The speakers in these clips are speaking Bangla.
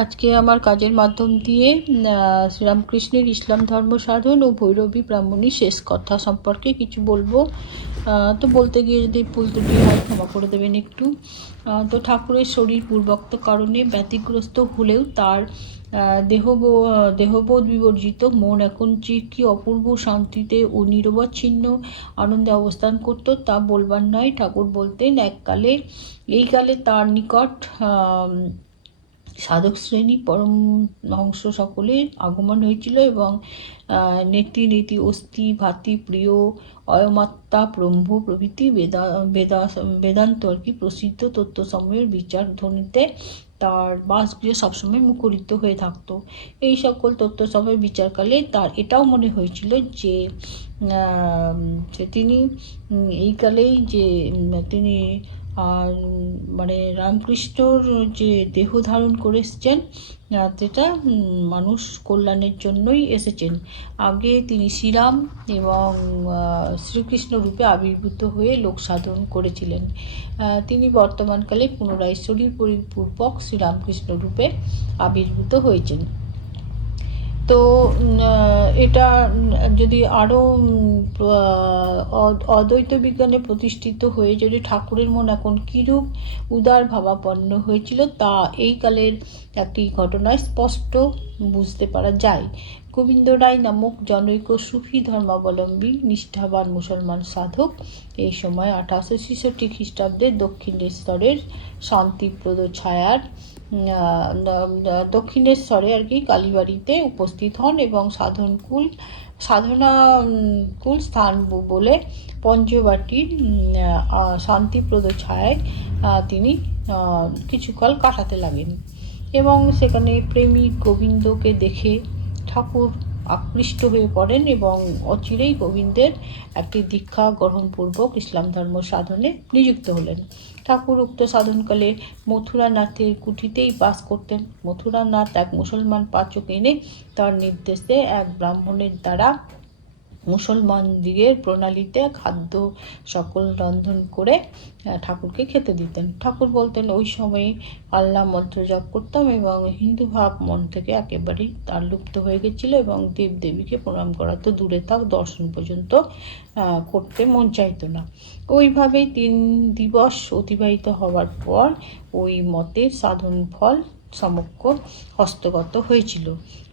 আজকে আমার কাজের মাধ্যম দিয়ে শ্রীরামকৃষ্ণের ইসলাম ধর্ম সাধন ও ভৈরবী ব্রাহ্মণীর শেষ কথা সম্পর্কে কিছু বলবো। তো বলতে গিয়ে যদি ভুল ত্রুটি হয় ক্ষমা করে দেবেন একটু। তো ঠাকুরের শরীর পূর্বোক্ত কারণে ব্যতিগ্রস্ত হলেও তার দেহবোধ বিবর্জিত মন এখন যে কি অপূর্ব শান্তিতে ও নিরবচ্ছিন্ন আনন্দে অবস্থান করত তা বলবার নয়। ঠাকুর বলতেন এই কালে তার নিকট সাধক শ্রেণী পরমহংস সকলের আগমন হয়েছিল এবং নেতি নেতি অস্থি ভাতি প্রিয় অয়মাত্মা ব্রহ্ম প্রভৃতি বেদান্ত আর কি প্রসিদ্ধ তত্ত্বসমূহের বিচার ধ্বনিতে তার বাসগৃহ সবসময় মুখরিত হয়ে থাকতো। এই সকল তত্ত্বসমূহের বিচারকালে তার এটাও মনে হয়েছিল যে তিনি এই কালেই যে তিনি মানে রামকৃষ্ণর যে দেহ ধারণ করে এসেছেন সেটা মানুষ কল্যাণের জন্যই এসেছেন। আগে তিনি শ্রীরাম এবং শ্রীকৃষ্ণ রূপে আবির্ভূত হয়ে লোক সাধন করেছিলেন। তিনি বর্তমানকালে পুনরায় শরীর পরিপূর্বক শ্রীরামকৃষ্ণ রূপে আবির্ভূত হয়েছেন। তো এটা যদি আরও অদ্বৈত বিজ্ঞানে প্রতিষ্ঠিত হয়ে যদি ঠাকুরের মন এখন কীরূপ উদার ভাবাপন্ন হয়েছিল তা এই কালের একটি ঘটনায় স্পষ্ট বুঝতে পারা যায়। গোবিন্দ রায় নামক জনৈক সুফি ধর্মাবলম্বী নিষ্ঠাবান মুসলমান সাধক এই সময় 1866 খ্রিস্টাব্দে দক্ষিণেশ্বরের শান্তিপ্রদ ছায়ার দক্ষিণেশ্বরে আর কি কালীবাড়িতে উপস্থিত হন এবং সাধনাকুল স্থান বলে পঞ্চবাটির শান্তিপ্রদ ছায়ায় তিনি কিছুকাল কাটাতে লাগেন এবং সেখানে প্রেমিক গোবিন্দকে দেখে ঠাকুর আকৃষ্ট হয়ে পড়েন এবং অচিরেই গোবিন্দের একটি দীক্ষা গ্রহণপূর্বক ইসলাম ধর্ম সাধনে নিযুক্ত হলেন। ঠাকুর উক্ত সাধনকালে মথুরানাথের কুঠিতেই বাস করতেন। মথুরানাথ এক মুসলমান পাচক এনে তার নির্দেশে এক ব্রাহ্মণের দ্বারা মুসলমানদিগের প্রণালীতে খাদ্য সকল রন্ধন করে ঠাকুরকে খেতে দিতেন। ঠাকুর বলতেন, ওই সময়ে আল্লাহ মন্ত্র জপ করতাম এবং হিন্দু ভাব মন থেকে একেবারেই তার লুপ্ত হয়ে গেছিল এবং দেবদেবীকে প্রণাম করা তো দূরে থাক, দর্শন পর্যন্ত করতে মন চাইতো না। ওইভাবেই 3 দিবস অতিবাহিত হওয়ার পর ওই মতের সাধন ফল সমক্ষ হস্তগত হয়েছিল।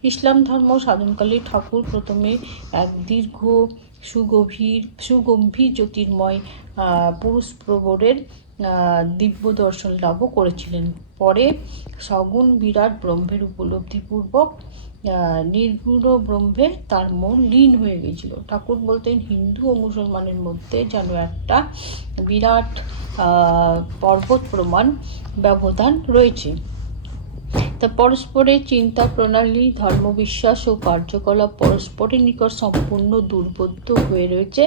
ইসলাম ধর্ম সাধনকালে ঠাকুর প্রথমে এক দীর্ঘ সুগম্ভীর জ্যোতির্ময় পুরুষ প্রবরের দিব্য দর্শন লাভও করেছিলেন। পরে সগুণ বিরাট ব্রহ্মের উপলব্ধিপূর্বক নির্গুণ ব্রহ্মে তার মন লীন হয়ে গিয়েছিল। ঠাকুর বলতেন, হিন্দু ও মুসলমানের মধ্যে যেন একটা বিরাট পর্বত প্রমাণ ব্যবধান রয়েছে। তা পরস্পরের চিন্তা প্রণালী, ধর্মবিশ্বাস ও কার্যকলাপ পরস্পরের নিকট সম্পূর্ণ দুর্বোধ্য হয়ে রয়েছে।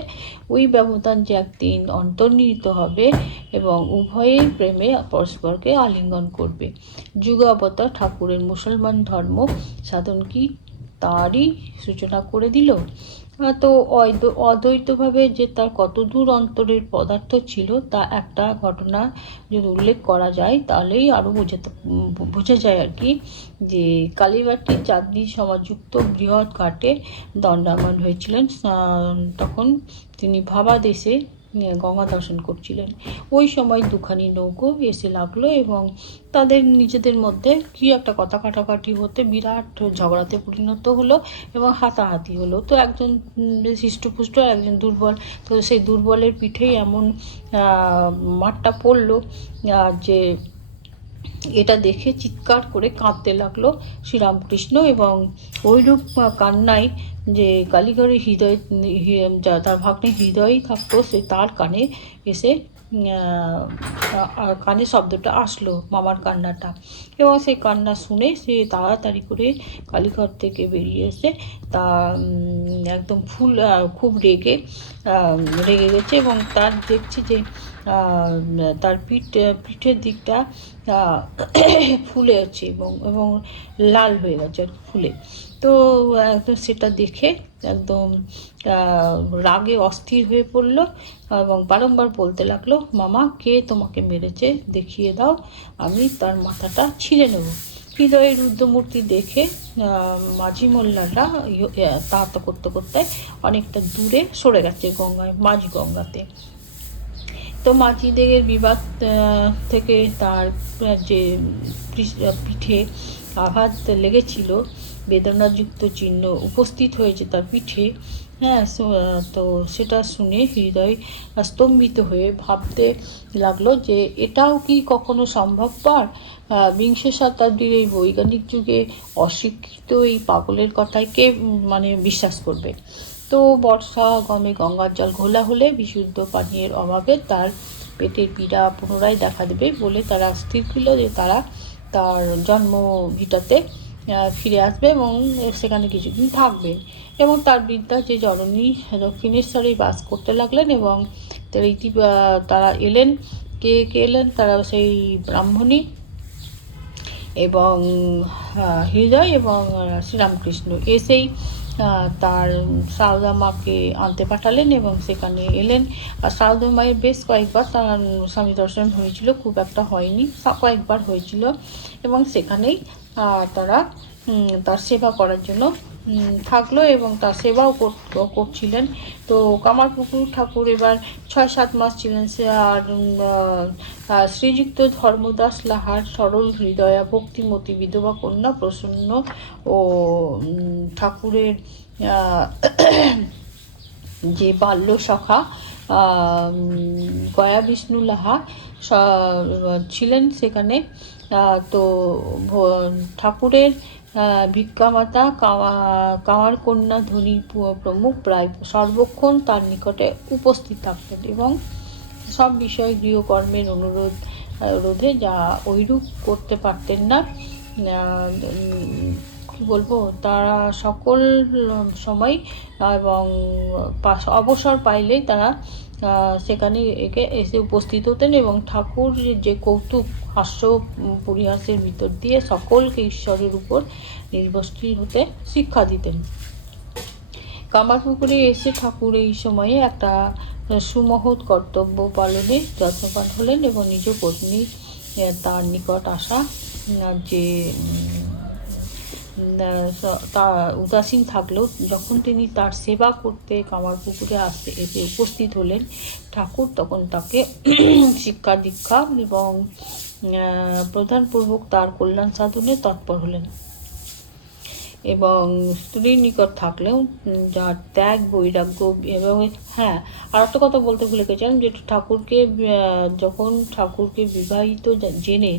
ওই ব্যবধান যে একদিন অন্তর্নিহিত হবে এবং উভয়ের প্রেমে পরস্পরকে আলিঙ্গন করবে। যুগাবতার ঠাকুরের মুসলমান ধর্ম সাধন কি তারই সূচনা করে দিল। তো অদ্বৈতভাবে যে তার কতদূর অন্তরের পদার্থ ছিল তা একটা ঘটনা যদি উল্লেখ করা যায় তাহলেই আরও বোঝা যায় আর কি, যে কালীবাড়ির চাঁদনি সমাযুক্ত বৃহৎ ঘাটে দণ্ডায়মান হয়েছিলেন। তখন তিনি ভাবাদেশে গঙ্গা দর্শন করছিলেন। ওই সময় দুখানি নৌকো এসে লাগলো এবং তাদের নিজেদের মধ্যে কি একটা কথা কাটাকাটি হতে বিরাট ঝগড়াতে পরিণত হলো এবং হাতাহাতি হলো। তো একজন হৃষ্টপুষ্ট আর একজন দুর্বল, তো সেই দুর্বলের পিঠেই এমন মারটা পড়লো যে এটা দেখে চিৎকার করে কাঁদতে লাগলো শ্রীরামকৃষ্ণ এবং ওইরূপ কান্নায় যে কালীঘরের হৃদয় তার ভাগ্নে হৃদয়ই থাকতো সে তার কানে এসে কানে শব্দটা আসলো, মামার কান্নাটা, এবং সেই কান্না শুনে সে তাড়াতাড়ি করে কালীঘর থেকে বেরিয়ে এসে তা একদম খুব রেগে গেছে এবং তার দেখছে যে তার পিঠের দিকটা ফুলে আছে এবং লাল হয়ে গেছে ফুলে। তো একদম সেটা দেখে একদম রাগে অস্থির হয়ে পড়ল এবং বারংবার বলতে লাগলো, মামা কে তোমাকে মেরেছে দেখিয়ে দাও, আমি তার মাথাটা ছিঁড়ে নেব। হৃদয়ের রুদ্রমূর্তি দেখে মাঝি মোল্লাররা তাড়াতা করতে করতে অনেকটা দূরে সরে গেছে গঙ্গায়, মাঝ গঙ্গাতে। তো মাঝিদের বিবাদ থেকে তার যে পিঠে আঘাত লেগেছিল, বেদনাযুক্ত চিহ্ন উপস্থিত হয়েছে তার পিঠে। হ্যাঁ, তো সেটা শুনে হৃদয় স্তম্ভিত হয়ে ভাবতে লাগলো যে এটাও কি কখনো সম্ভবপর? বিংশ শতাব্দীর এই বৈজ্ঞানিক যুগে অশিক্ষিত এই পাগলের কথায় কে মানে বিশ্বাস করবে? তো বর্ষা গমে গঙ্গার জল ঘোলা হলে বিশুদ্ধ পানীয়ের অভাবে তার পেটের পীড়া পুনরায় দেখা দেবে বলে তারা স্থির করল যে তারা তার জন্মভিটাতে ফিরে আসবে এবং সেখানে কিছুদিন থাকবে, এবং তার বিদ্যা যে জননী দক্ষিণেশ্বরেই বাস করতে লাগলেন। এবং তারা এলেন, কে এলেন? তারা সেই ব্রাহ্মণী এবং হৃদয় এবং শ্রীরামকৃষ্ণ এসেই তার সারদা মাকে আনতে পাঠালেন এবং সেখানে এলেন। আর সারদা মায়ের বেশ কয়েকবার তার স্বামী দর্শন হয়েছিল, খুব একটা হয়নি, কয়েকবার হয়েছিল, এবং সেখানেই তারা তার সেবা করার জন্য থাকলো এবং তার সেবাও করছিলেন। তো কামারপুকুর ঠাকুর এবার 6-7 মাস ছিলেন সে। আর শ্রীযুক্ত ধর্মদাস লাহার সরল হৃদয়া ভক্তিমতী বিধবা কন্যা প্রসন্ন ও ঠাকুরের যে বাল্য সখা গয়া বিষ্ণু লাহা ছিলেন সেখানে। তো ঠাকুরের ভিক্ষামাতা, কামার কন্যা, ধনী প্রমুখ প্রায় সর্বক্ষণ তার নিকটে উপস্থিত থাকতেন এবং সব বিষয় গৃহকর্মের রোধে যা ঐরূপ করতে পারতেন না। কি বলবো, তারা সকল সময় এবং অবসর পাইলেই তারা সেখানে এসে উপস্থিত হতেন এবং ঠাকুর যে কৌতুক হাস্য পরিহাসের ভিতর দিয়ে সকলকে ঈশ্বরের উপর নির্ভরশীল হতে শিক্ষা দিতেন। কামারপুকুরে এসে ঠাকুর এই সময়ে একটা সুমহৎ কর্তব্য পালনে যত্নবান হলেন এবং নিজ পত্নী তার নিকট আসা যে তা উদাসীন থাকলেও যখন তিনি তার সেবা করতে কামারপুকুরে এসে উপস্থিত হলেন, ঠাকুর তখন তাকে শিক্ষা দীক্ষা এবং প্রধানপূর্বক তার কল্যাণ সাধনে তৎপর হলেন। এবং স্ত্রীর নিকট থাকলেও যার ত্যাগ, বৈরাগ্য এবং হ্যাঁ, আর একটা কথা বলতে ভুলে গেছিলাম, যে যখন ঠাকুরকে বিবাহিত জেনে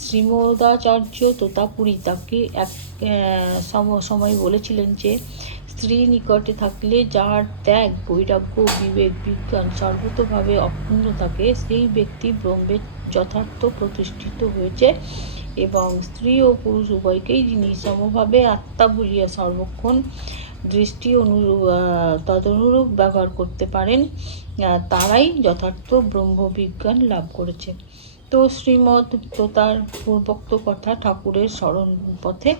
শ্রীমদাচার্য তোতাপুরী তাকে এক সময় বলেছিলেন যে স্ত্রী নিকটে থাকলে যার ত্যাগ, বৈরাগ্য, বিবেক, বিজ্ঞান সর্বতোভাবে অক্ষুণ্ণ থাকে, সেই ব্যক্তি ব্রহ্মে যথার্থ প্রতিষ্ঠিত হয়েছে এবং স্ত্রী ও পুরুষ উভয়কেই যিনি সমভাবে আত্মা বলিয়া সর্বক্ষণ দৃষ্টি তদনুরূপ ব্যবহার করতে পারেন, তারাই যথার্থ ব্রহ্মবিজ্ঞান লাভ করেছে। তো শ্রীমদ তোতার পূর্বোক্ত কথা ঠাকুরের স্মরণ পথে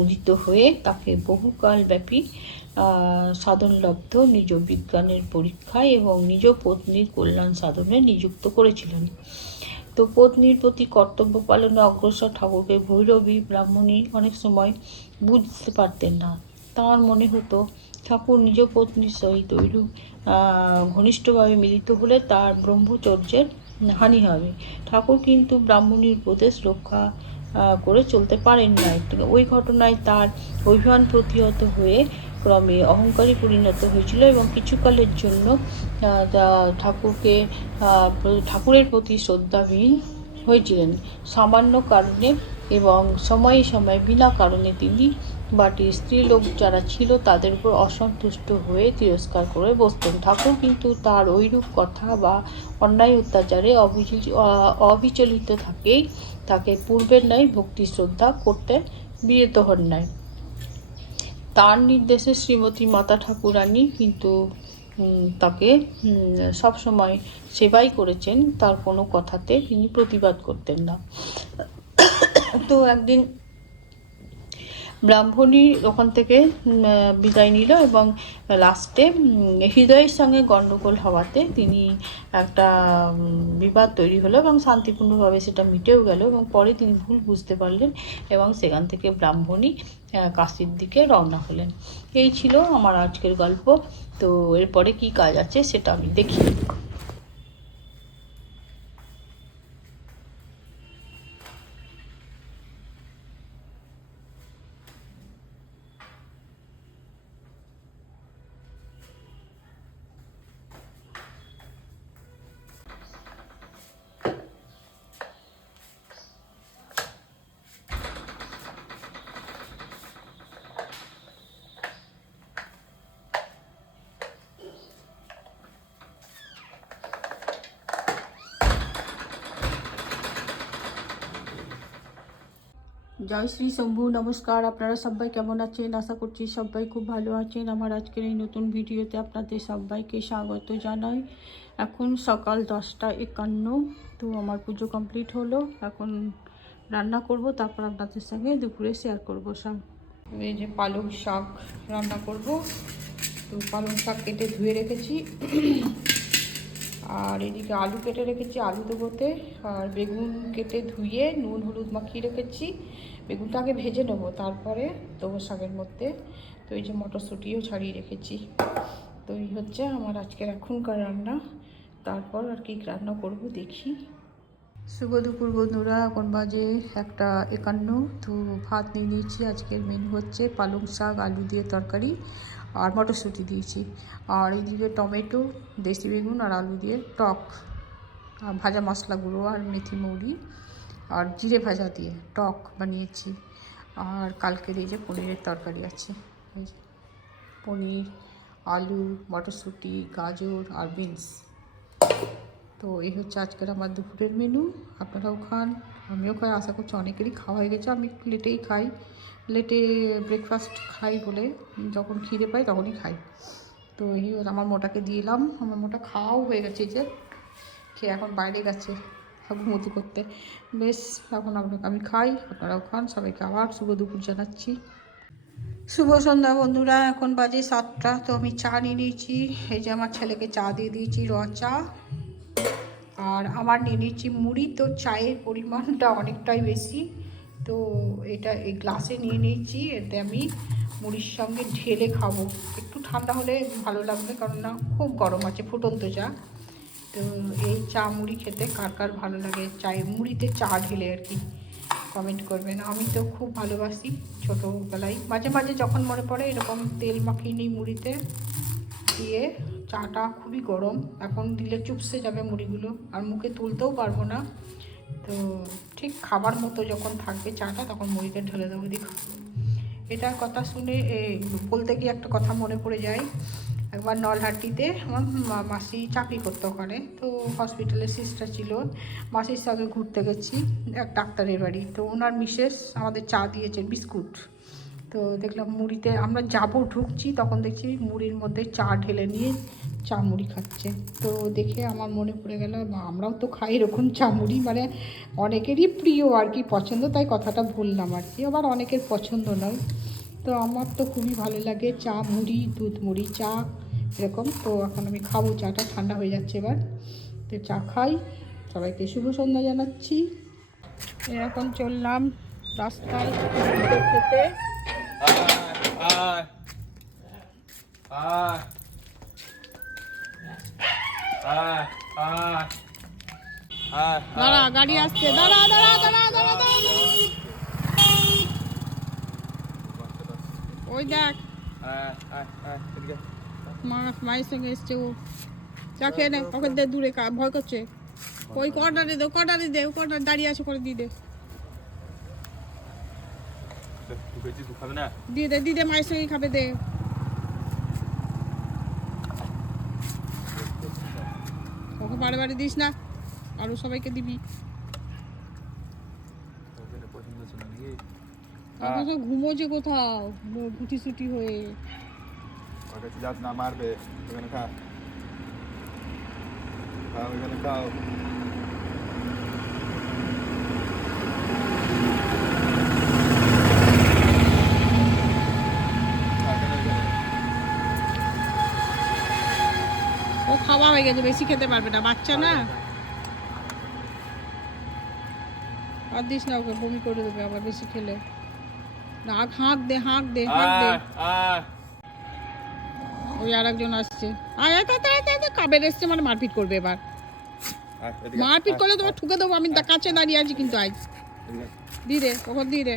উদিত হয়ে তাকে বহুকালব্যাপী সাধনলব্ধ নিজ বিজ্ঞানের পরীক্ষায় এবং নিজ পত্নীর কল্যাণ সাধনে নিযুক্ত করেছিলেন। তো পত্নীর প্রতি কর্তব্য পালনে অগ্রসর ঠাকুরকে ভৈরবী ব্রাহ্মণী অনেক সময় বুঝতে পারতেন না। তাঁর মনে হতো ঠাকুর নিজ পত্নীর সহিত ঐরূপ ঘনিষ্ঠভাবে মিলিত হলে তার ব্রহ্মচর্যের হানি হবে। ঠাকুর কিন্তু ব্রাহ্মণীর উপদেশ রক্ষা করে চলতে পারেন না। ওই ঘটনায় তার অভিমান প্রতিহত হয়ে ক্রমে অহংকারী পরিণত হয়েছিল এবং কিছুকালের জন্য ঠাকুরের প্রতি শ্রদ্ধাহীন হয়েছিলেন। সামান্য কারণে এবং সময়ে সময়ে বিনা কারণে তিনি বাটির স্ত্রীলোক যারা ছিল তাদের উপর অসন্তুষ্ট হয়ে তিরস্কার করে বসতেন। ঠাকুর কিন্তু তার ঐরূপ কথা বা অন্যায় অত্যাচারে অবিচলিত তাকে পূর্বের ন্যায় ভক্তি শ্রদ্ধা করতে বিরত হন নাই। তার নির্দেশে শ্রীমতী মাতা ঠাকুরানী কিন্তু তাকে সবসময় সেবাই করেছেন, তার কোনো কথাতে তিনি প্রতিবাদ করতেন না। তো একদিন ব্রাহ্মণী ওখান থেকে বিদায় নিল এবং লাস্টে হৃদয়ের সঙ্গে গণ্ডগোল হওয়াতে তিনি একটা বিবাদ তৈরি হলো এবং শান্তিপূর্ণভাবে সেটা মিটেও গেল এবং পরে তিনি ভুল বুঝতে পারলেন এবং সেখান থেকে ব্রাহ্মণী কাশীর দিকে রওনা হলেন। এই ছিল আমার আজকের গল্প। তো এরপরে কি কাজ আছে সেটা আমি দেখি। জয় শ্রী শম্ভু, নমস্কার। আপনারা সবাই কেমন আছেন? আশা করছি সবাই খুব ভালো আছেন। আমার আজকের এই নতুন ভিডিওতে আপনাদের সবাইকে স্বাগত জানাই। এখন সকাল 10:51। তো আমার পুজো কমপ্লিট হলো, এখন রান্না করব, তারপর আপনাদের সঙ্গে দুপুরে শেয়ার করব সব। এই যে পালং শাক রান্না করব। তো পালং শাক কেটে ধুয়ে রেখেছি, আর এদিকে আলু কেটে রেখেছি, আলু দেবোতে। আর বেগুন কেটে ধুয়ে নুন হলুদ মাখিয়ে রেখেছি। বেগুনটা আগে ভেজে নেবো, তারপরে দেবো শাকের মধ্যে। তো এই যে মটরশুঁটিও ছাড়িয়ে রেখেছি। তো এই হচ্ছে আমার আজকের এখনকার রান্না। তারপর আর কি রান্না করব দেখি। শুভ দুপুর বন্ধুরা, এখন বাজে 1:51। তো ভাত নিয়ে নিয়েছি। আজকের মেনু হচ্ছে পালং শাক, আলু দিয়ে তরকারি আর মটরশুঁটি দিয়েছি। আর এইদিকে টমেটো, দেশি বেগুন আর আলু দিয়ে টক, আর ভাজা মশলা গুঁড়ো আর মেথি মৌরি আর জিরে ভাজা দিয়ে টক বানিয়েছি। আর কালকের এই যে পনিরের তরকারি আছে, পনির, আলু, মটরশুঁটি, গাজর আর বিনস। তো এই হচ্ছে আজকের আমার দুপুরের মেনু। আপনারাও খান, আমিও খাই, আশা করছি অনেকেরই খাওয়া হয়ে গেছে। আমি একটু লেটেই খাই, লেটে ব্রেকফাস্ট খাই বলে যখন খিদে পাই তখনই খাই। তো এই আমার মোটাকে দিলাম, আমার মোটা খাওয়াও হয়ে গেছে, যে খেয়ে এখন বাইরে গেছে ঘুমতি করতে। বেশ, এখন আমি খাই, আপনারাও খান। সবাইকে আবার শুভ দুপুর জানাচ্ছি। শুভ সন্ধ্যা বন্ধুরা, এখন বাজে 7টা। তো আমি চা নিয়ে নিয়েছি। এই যে আমার ছেলেকে চা দিয়ে দিয়েছি, র চা। আর আমার নিয়ে নিয়েছি মুড়ি। তো চায়ের পরিমাণটা অনেকটাই বেশি, তো এটা এই গ্লাসে নিয়ে নিয়েছি। এতে আমি মুড়ির সঙ্গে ঢেলে খাবো। একটু ঠান্ডা হলে ভালো লাগবে, কারণ না খুব গরম আছে, ফুটন্ত চা। তো এই চা মুড়ি খেতে কার কার ভালো লাগে, চায়ে মুড়িতে চা ঢেলে আর কি, কমেন্ট করবেন। আমি তো খুব ভালোবাসি। ছোটোবেলায় মাঝে মাঝে যখন মনে পড়ে এরকম তেল মাখিয়ে নিই মুড়িতে দিয়ে। চাটা খুবই গরম, এখন দিলে চুপসে যাবে মুড়িগুলো, আর মুখে তুলতেও পারবো না। তো ঠিক খাবার মতো যখন থাকবে চাটা, তখন মুড়িতে ঢেলে দেবো, দিয়ে খাবো। এটার কথা শুনে বলতে গিয়ে একটা কথা মনে পড়ে যায়। একবার নলহাটিতে আমার মাসি চাকরি করতো ওখানে। তো হসপিটালের সিস্টার ছিল, মাসির সঙ্গে ঘুরতে গেছি এক ডাক্তারের বাড়ি। তো ওনার মিসেস আমাদের চা দিয়েছেন, বিস্কুট। তো দেখলাম মুড়িতে আমরা ঢুকছি, তখন দেখছি মুড়ির মধ্যে চা ঢেলে নিয়ে চা মুড়ি খাচ্ছে। তো দেখে আমার মনে পড়ে গেল, আমরাও তো খাই এরকম চা মুড়ি, মানে অনেকেরই প্রিয় আর কি, পছন্দ, তাই কথাটা বললাম আর কি। আবার অনেকের পছন্দ নয়, তো আমার তো খুবই ভালো লাগে চা মুড়ি, দুধ মুড়ি চা এরকম। তো এখন আমি খাবো, চাটা ঠান্ডা হয়ে যাচ্ছে এবার। তো চা খাই। সবাইকে শুভ সন্ধ্যা জানাচ্ছি। এখন চললাম রাস্তায় খেতে। দাঁড়া, গাড়ি আসছে, দাঁড়া দাঁড়া দাঁড়া দাঁড়া দাঁড়া। ওই দেখ, মায়ের সঙ্গে এসছে ও। চা খেয়ে নে, ওকে দে, দূরে ভয় করছে। ওই কর্নারে দে, কর্নারে দে, ও কর্নার দাঁড়িয়ে আছে, করে দিয়ে দে, দিয়ে দে, দিয়ে দে, মায়ের সঙ্গে খাবে, দে। ওকে বারে বারে দিস না, আরো সবাইকে দিবি। এখন সব ঘুমোচ্ছে কোথাও, গুটি সুটি হয়ে। মারবে ওখানে, খা ওখানে খাও। খাওয়া হয়ে গেছে, বেশি খেতে পারবে না, বাচ্চা না। আর দিস না ওকে, বমি করে দেবে আবার বেশি খেলে। হাঁক হাঁক দে, হাঁক দে, হাঁক দে। ওই আর একজন আসছে। আয় আয় আয়, কাবের এসছে মানে মারপিট করবে এবার। মারপিট করলে তোমার ঠুকে দেবো আমি, কাছে দাঁড়িয়ে আছি কিন্তু। আজ দি রে, ওখান দি রে,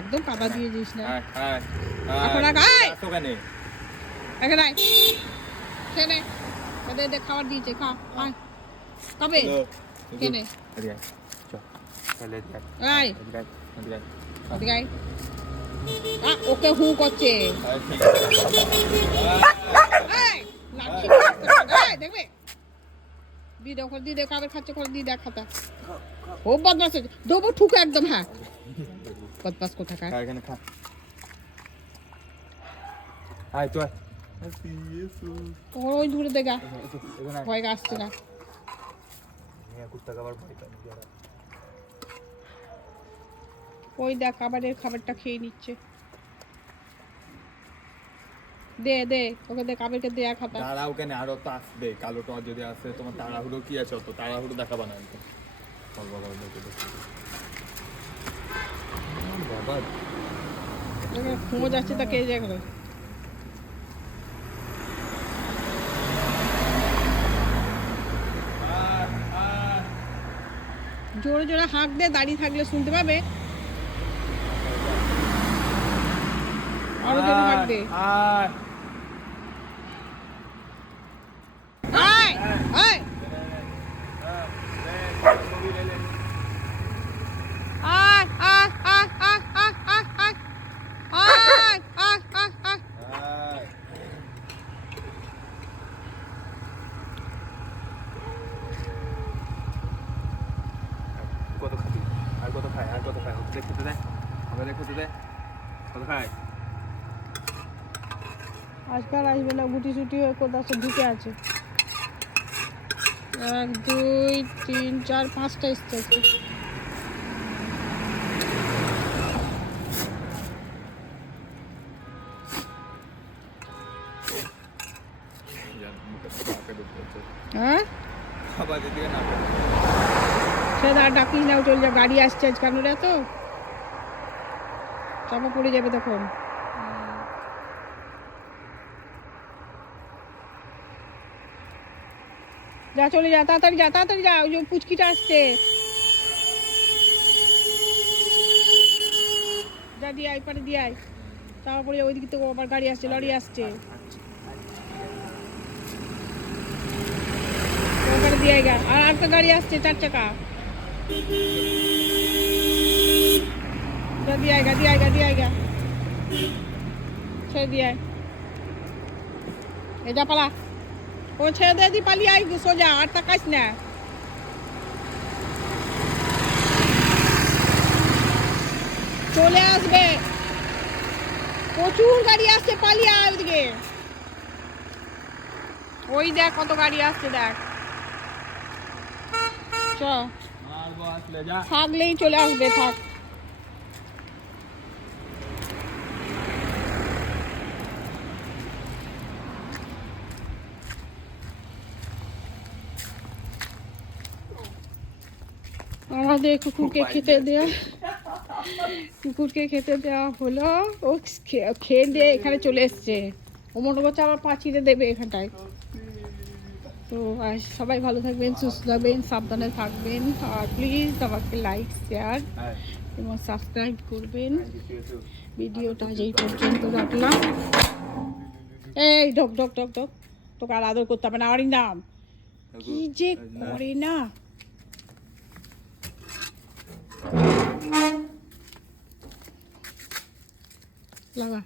একদম কাদা দিয়ে দিস না। এখন এখানে আয়, খেয়ে নে, দে খাবার দিয়েছে, খা। আয় কবে কেনে আয়, ওদিকে আয়। ওকে হু করছে, দেখবে দিদে, ওখানে দিদে কাদের খাচ্ছে, করে দিদে খাতা। ও বদমাস দেবো ঠুকে একদম। হ্যাঁ বদমাস কোথাকার। এখানে খা। আয় তুই ওই দূরে দেখা ভয় আসছে না। ওই দেখ খাবারটা খেয়ে নিচ্ছে। দে দে ওকে, দে কাবেরকে দে খাতা। দাঁড়াও কেন, আরো তো আসবে, কালো টো যদি আসে তোমার তাড়াহুড়ো কি আছে? অত তাড়াহুড়ো দেখাবা না একদম। বাবা ঘুমো যাচ্ছে তা কে যায় করে। জোরে জোরে হাঁক দে, দাঁড়িয়ে থাকলে শুনতে পাবে। আরো জোরে হাঁক দে। আয় আয় কত খাবি? আর কত খায়? আর কত খায়? ওদের খেতে দেয়, আমাদের খেতে দেয়। কত খায়? আজকাল আসবে না, গুটি সুটি হয়ে কোথাও সব ঢুকে আছে। 1 2 3 4 5টা এসছে আজকে। হ্যাঁ খাবার দিকে না সে আর ডাকিস না, চলে যা, গাড়ি আসছে আজ কানুরা তো চাপা পড়ে যাবে তখন। যা চলে যা, তাড়াতাড়ি যা, তাড়াতাড়ি যা, ওই যে পুচকিটা আসছে। যা দিয়ে আয়, পারে দিয়ে আয়, চাপা পড়ে যাবে। ওইদিকে তো আবার গাড়ি আসছে, লরি আসছে, ওখানে দিয়ে আয় গা। আর একটা গাড়ি আসছে 4 চাকা, যা দিয়ে আয় গা, দিয়ে আয় গা, দিয়ে আয় গা, ছেড়ে দিয়ে আয়। এ যা পালা, ও ছেড়ে দিয়ে দি, পালিয়ে আয় সোজা, আর তাকাইস না। চলে আসবে, প্রচুর গাড়ি আসছে, পালিয়ে আয় ওদিকে। ওই দেখ কত গাড়ি আসছে, দেখ। চ আর বস ले जा থাকলেই চলে আসবে, থাক। আমাদের কুকুরকে খেতে দেওয়া হলো। ও খেয়ে দিয়ে এখানে চলে এসছে। ও মনে করছে আবার পাঁচিরে দেবে এখানটায়। তো সবাই ভালো থাকবেন, সুস্থ থাকবেন, সাবধানে থাকবেন। আর প্লিজ আমাকে লাইক, শেয়ার এবং সাবস্ক্রাইব করবেন। ভিডিওটা আজ এই পর্যন্ত রাখলাম। এই ঢক ঢক ঢক ঢক, তোকে আর আদর করতে হবে না। আমারই নাম কি যে করে না। লাগা